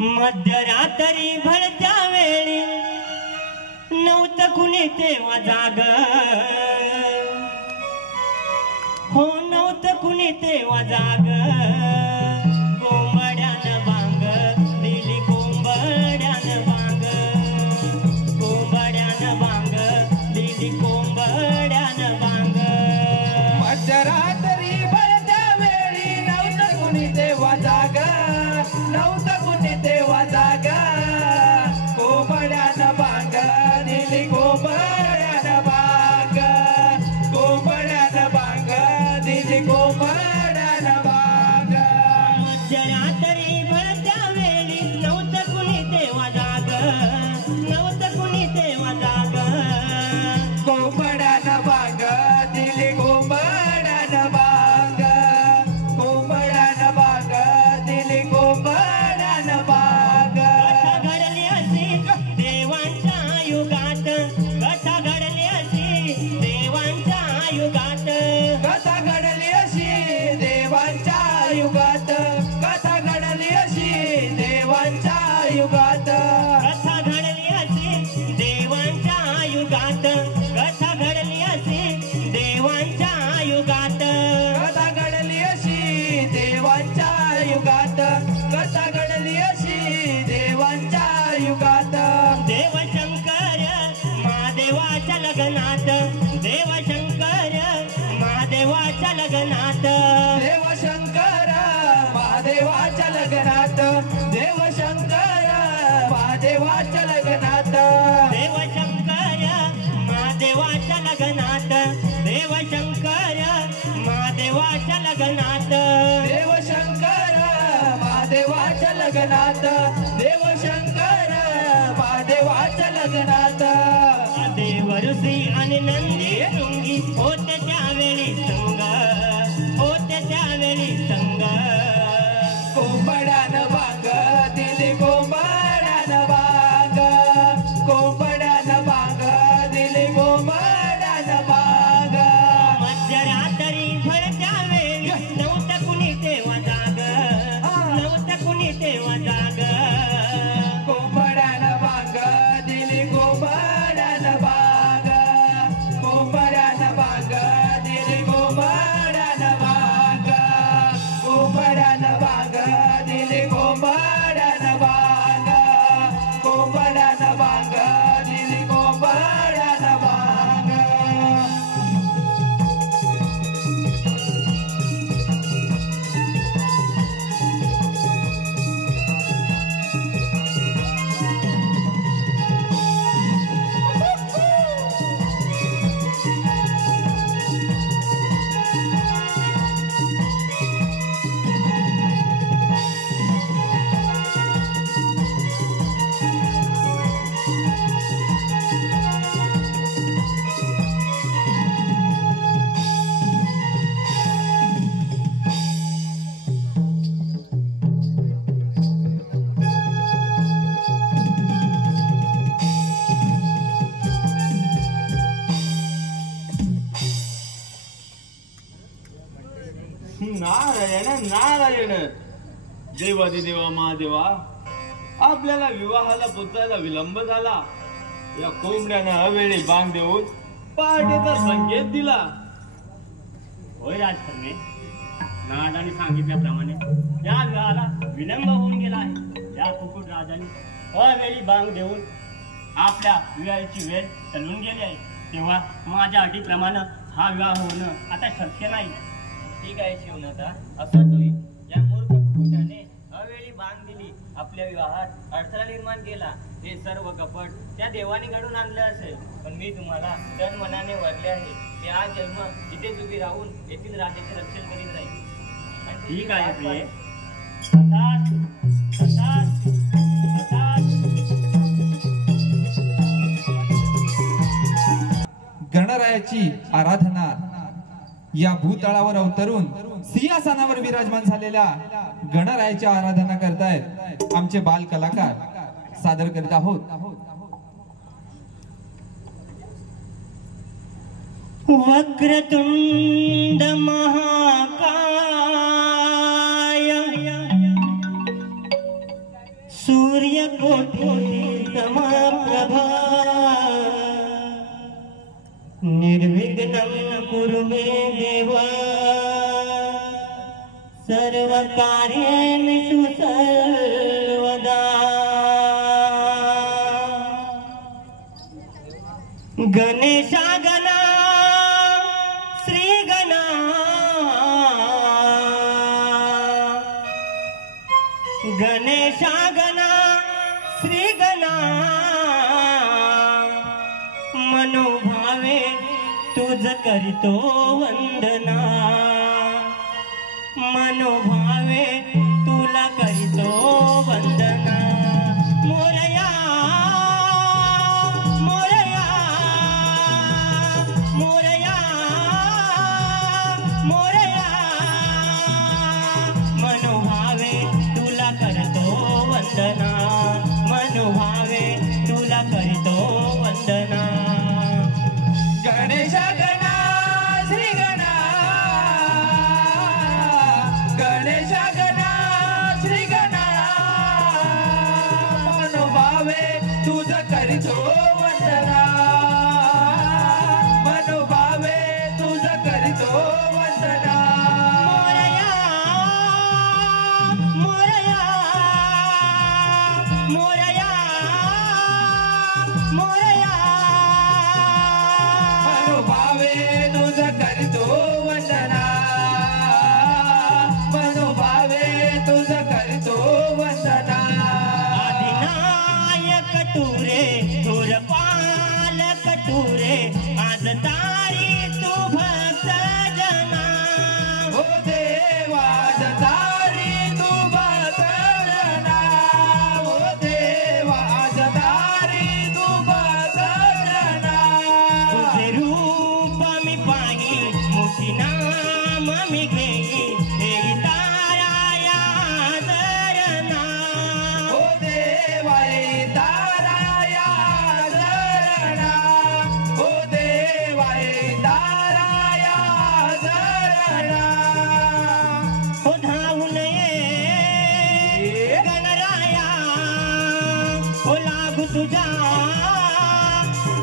मध्यरात्री भरत्या वेळी नव्हतं कुणी तेव्हा जाग, हो नव्हतं कुणी तेव्हा जाग. कोंबड्यानं भांग दिली, कोंबड्यानं भांग, कोंबड्यानं भांग दिली, कोंबड्यानं भांग. मध्यरात्री भरत्या वेळी नव्हतं कुणी तेव्हा जाग, नव्हतं कुणी तेव्हा जाग. कोंबड्यानं भांग दिली, कोंबड्यानं भांग, कोंबड्यानं भांग दिली, कोंबड्यानं भांग. मध्यरात्री भरत्या वेळी नव्हतं कुणी तेव्हा जाग, नव्हतं कुणी तेव्हा जाग. कोंबड्यानं भांग दिली, कोंबड्यानं भांग, कोंबड्यानं भांग दिली, कोंबड्यानं भांग. कथा घडली अशी देवांच्या युगात, कथा घडली अशी देवांच्या युगात. कथा घडली अशी देवांच्या युगात, कथा घडली अशी देवांच्या युगात. कथा घडली अशी देवांच्या युगात, कथा घडली अशी देवांच्या युगात. कथा घडली अशी देवांच्या युगात, कथा घडली अशी देवांच्या युगात. देवशंकर महादेवाच्या लग्नात, देवशंकर महादेवाच्या लग्नात. देवशंकर महादेवाच्या लग्नात, देवशंकर महादेवाच्या लग्नात. देवशंकर महादेवाच्या लग्नात, देवशंकर महादेवाच्या लग्नात. देवशंकर महादेवाच्या लग्नात, देवशंकर महादेवाच्या लग्नात. देवऋषी आणि नंदी शृंगी होते त्यावेळी संग, होते त्यावेळी संग. कोंबड्यानं भांग दिली, कोंबड्यानं भांग, कोंबड्यानं भांग दिली, कोंबड्यानं भांग. मध्यरात्री भरत्या वेळी नव्हतं कुणी तेव्हा जाग, नव्हतं कुणी तेव्हा जाग. कोंबड्यानं भांग दिली, कोंबड्यानं भांग, कोंबड्यानं भांग दिली, कोंबड्यानं भांग, कोंबड्यानं भांग दिली, कोंबड्यानं भांग, कोंबड्यानं भांग दिली, कोंबड्यानं भांग. नारायण नारायण. देवादिदेवा महादेवा, आपल्याला विवाहाला पोचायला विलंब झाला. या कोंबड्यानं अवेळी बांग देऊन पहाटेचा संकेत दिला. होय राजकन्ये, नारदाने सांगितल्याप्रमाणे या विवाहाला विलंब होऊन गेला आहे. या कुकुट राजाने अवेळी बांग देऊन आपल्या विवाहाची वेळ टळून गेली आहे. तेव्हा माझ्या अटीप्रमाणे हा विवाह होणं आता शक्य नाही. ठीक आहे शिवनाथा, असंच होईल. या मूर्ख कुकुटाने अवेळी बांग दिली, आपल्या विवाहात अडथळा निर्माण केला. हे सर्व कपट त्या देवाने घडून आणलं असेल. पण मी तुम्हाला तन मनाने वरले आहे. ते आज जन्म तिथेच उभी राहून येथील राजाचे रक्षण करीत राहील. ठीक आहे प्रिय. तथाच, तथाच, तथाच. गणरायाची आराधना या भूतळावर अवतरून सिंहासनावर विराजमान झालेल्या गणरायाची आराधना करतायत आमचे बाल कलाकार. सादर करीत आहोत वक्रतुंड महाकाय पूर्वे देव सर्व कार्येषु सर्वदा गणेशा गणा श्री गणा गणेशा गणा श्री गणा मनोभावे तुझ करितो वंदना मनोभावे तुला करितो वंदना मोरया मोरया मोरया मोरया मनोभावे तुला करतो वंदना मनोभावे तुला करितो वंदना गणेशा गणा श्री गणा गणेशा गणा श्री गणा मनोभावे तुझ करितो वंदना मनोभावे तुझ करितो वंदना मोरया मोरया मोरया मनोभावे तुझ करितो वंदना मनोभावे तुझ करितो वंदना आदिनायक तुरे थोरपालक तुरे आज तारी तू भक्त जना हो देवा जतारी तू भक्तना हो देवा जतारी तू भक्तना तुझे रूप मी पाही मोठी नाम मी घेई देई ताराया दरना हो देवा रे ताराया जरणा हो देवा रे ताराया जरणा हो धावून ये गणराया हो लागू तुझा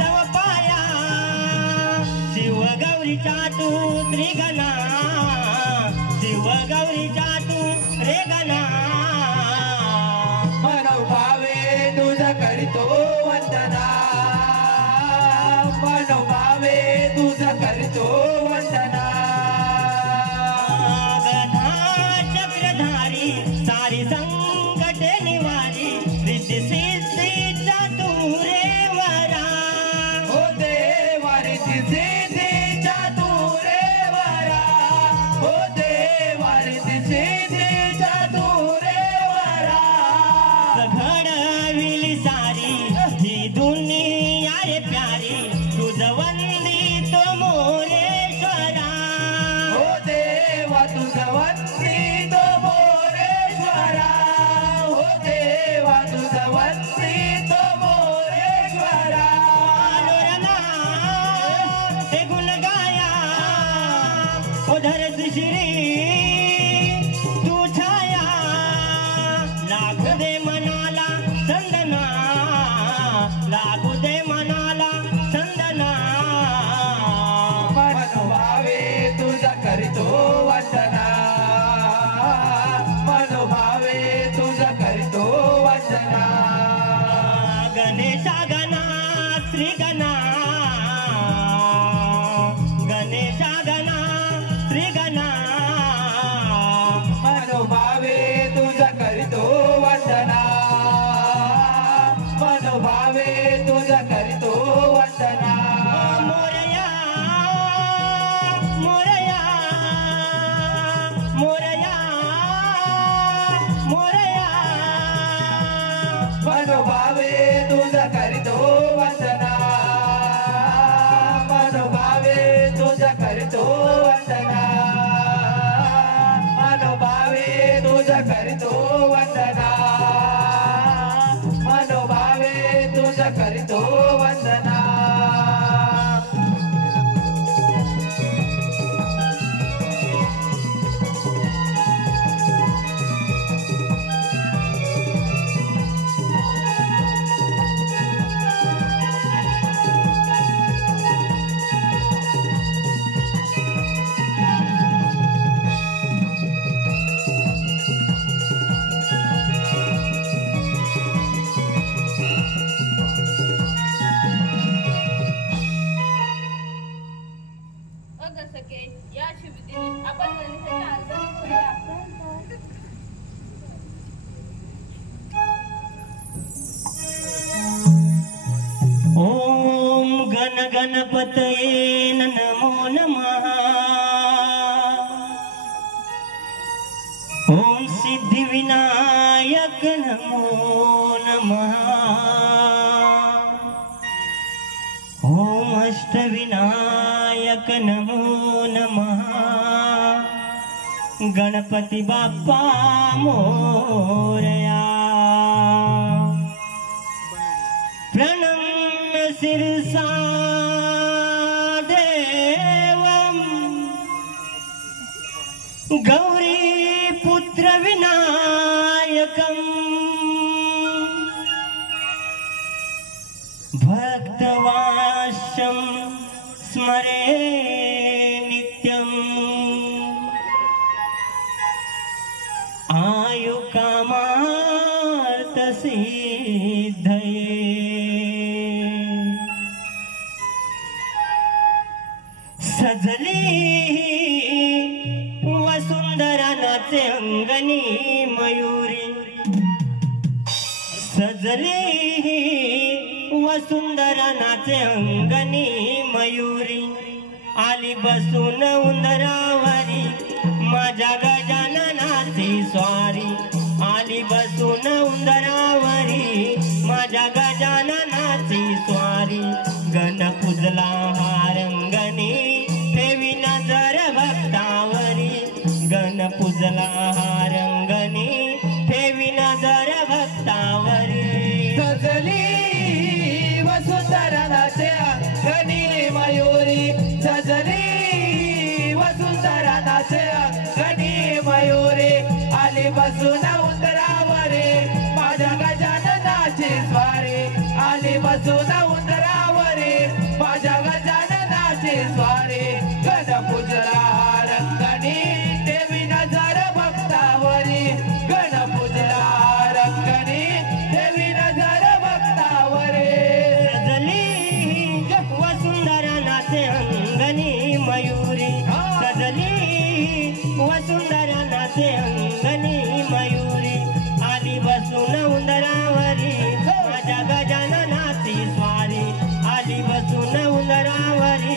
तव पाया शिव गौरी चाटू श्री गणा शिव गौरी चाटू रे गणा मनोभावे तुझ करितो वंदना मनोभावे तुझ करितो वंदना गधा चक्रधारी सारी संकट निवारी रिद्धी सिद्धीचा तू रे वरा हो देवा रे सिद्धीचा तू रे वरा हो देवा रे सिद्धीचा तू रे वरा घडविली सारी ही दुनिया रे प्यारी तुझ वंदितो मोरेश्वरा हो देवा तुझ वंदितो मोरेश्वरा हो देवा तुझ वंदितो मोरेश्वरा आलोरना हे गुण गाया उधर श्री तू छाया लागू दे मनाला संदना लागू दे मनाला संदना मनोभावे तुझ करितो वंदना मनोभावे तुझ करितो वंदना गणेशा गणा श्री गणा गणेशा गणा श्री गणा मनोभावे तुझ करितो वंदना मनोभावे तुझ करितो वंदना मोरया मोरया मोरया मोरया मनोभावे तुझ करितो वंदना मनोभावे तुझ करितो वंदना मनोभावे तुझ करितो वंदना मनोभावे तुझ करितो वंदना गणपतये नमो नमः। ओम सिद्धिविनायक नमो नमः। ओम अष्टविनायक नमो नमः। गणपति बाप्पा मोरया। प्रणम्य शिरसा देवं गौरी पुत्र विनायकं भक्तवास्यं स्मरे नित्यम्। आयु कामार्थ सिद्धये। सजली वसुंधरा नाचे अंगणी मयुरी। सजली वसुंधरा नाचे अंगणी मयुरी। आली बसून उंदरावरी माझ्या गजाननाची स्वारी। आली बसून उंदरावरी माझ्या गजाननाची स्वारी। गण पूजला हा रंगणी ठेवी नजर भक्तावरी। गण पूजला हा रंगणी ठेवी नजर भक्तावरी। सजली वसुंधरा नाचे अंगणी मयुरी। सजली वसुंधरा नाचे अंगणी मयुरी। आली बसून उंदरावरी माझ्या गजाननाची स्वारी। आली बसून उंदरावरी माझ्या गजाननाची स्वारी। गण पूजला हा रंगणी देवी नजर भक्तावरी। गण पूजला हा रंगणी देवी नजर भक्तावरी। सजली वसुंधरा नाचे अंगणी मयुरी। सजली वसुंधरा नाचे अंगणी मयुरी। आली बसून उंदरावरी माझ्या गजाननाची स्वारी। आली बसून उंदरावरी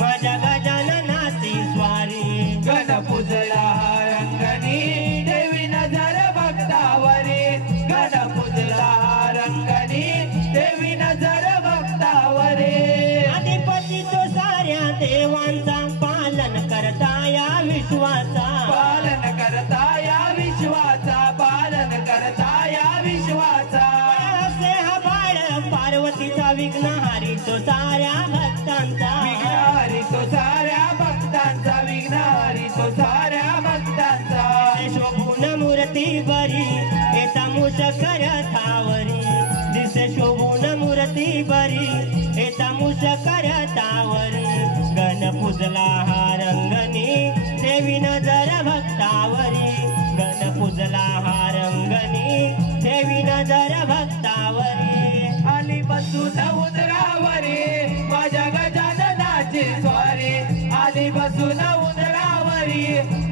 माझ्या गजाननाची स्वारी। गण पूजला हा रंगणी देवी नजर भक्तावरी। गण पूजला हा रंगणी देवी नजर भक्तावरी। अधिपती तो साऱ्या देवांचा पालन करता या विश्वाचा। पालन करता या विश्वाचा। पालन करता या विश्वाचा। असे हा बाळ पार्वतीचा विघ्नहारी तो साऱ्या भक्तांचा। विघ्नहारी तो साऱ्या भक्तांचा। विघ्नहारी तो साऱ्या भक्तांचा। शोभून मूर्ती बरी येता मुशकर थावरी। दिसे शोभून मूर्ती बरी येता मुशकर थावरी। गण पूजला हा रंगणी देवी नजर भक्तावरी। गण पूजला हा रंगणी देवी नजर भक्तावरी। आली बसून उंदरावरी माझ्या गजाननाची स्वारी। आली बसून उंदरावरी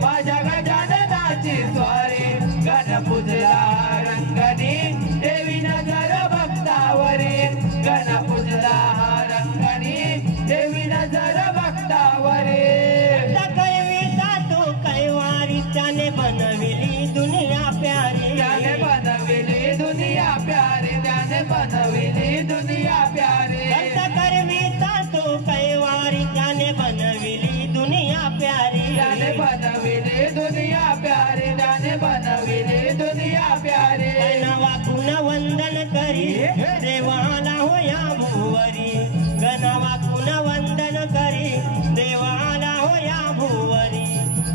माझ्या गजाननाची स्वारी। गण पूजला रंगणी देवी नजर भक्तावरी। गण पूजला रंगणी देवी नजर भक्तावरी। कैविता तो कैवारी त्याने बनविली दुनिया प्यारी। त्याने बनविली दुनिया प्यारी। त्याने बनविली दुनिया प्यारी। करविता तो कैवारी त्याने बनविली दुनिया प्यारी। त्याने बनविली दुनिया प्यारी। त्याने बनविली दुनिया प्यारी। वाकून वंदन करी देवाला होया भुवरी। गण वाकून वंदन करी देवाला होया भुवरी।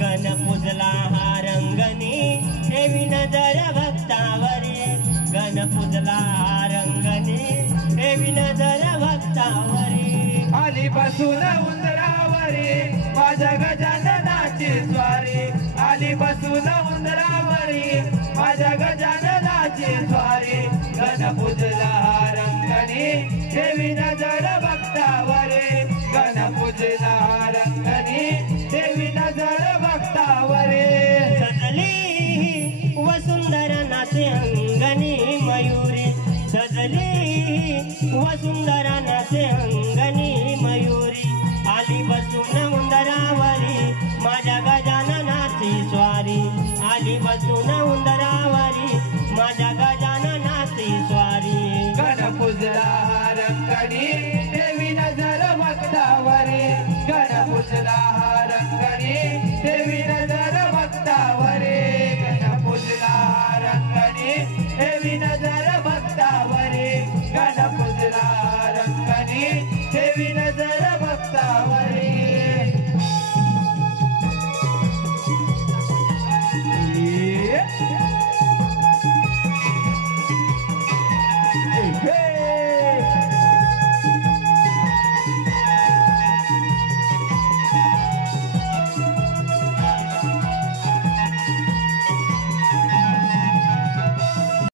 गण पूजला हा रंगणी देवी नजर भक्तावरी। गण पूजला हा रंगणी देवी नजर भक्तावरी। आली बसून उंदरावरी माझ्या गजाननाची स्वारी। आली बसून उंदरावरी माझ्या गजाननाची स्वारी। गण पूजला रंगणी देवी नजर भक्तावरी। गण पूजला रंगणी देवी नजर भक्तावरी। सजली वसुंधरा नाचे अंगणी मयुरी। सजली वसुंधरा नाचे अंगणी मयुरी। आली बसून उंदरावरी माझ्या गजाननाची स्वारी गण पूजला रंगणी देवी नजर भक्तावरी गण पूजला रंगणी देवी नजर भक्तावरी गण पूजला रंगणी देवी नजर भक्तावरी गण पूजला रंगणी देवी नजर भक्तावरी Yeah.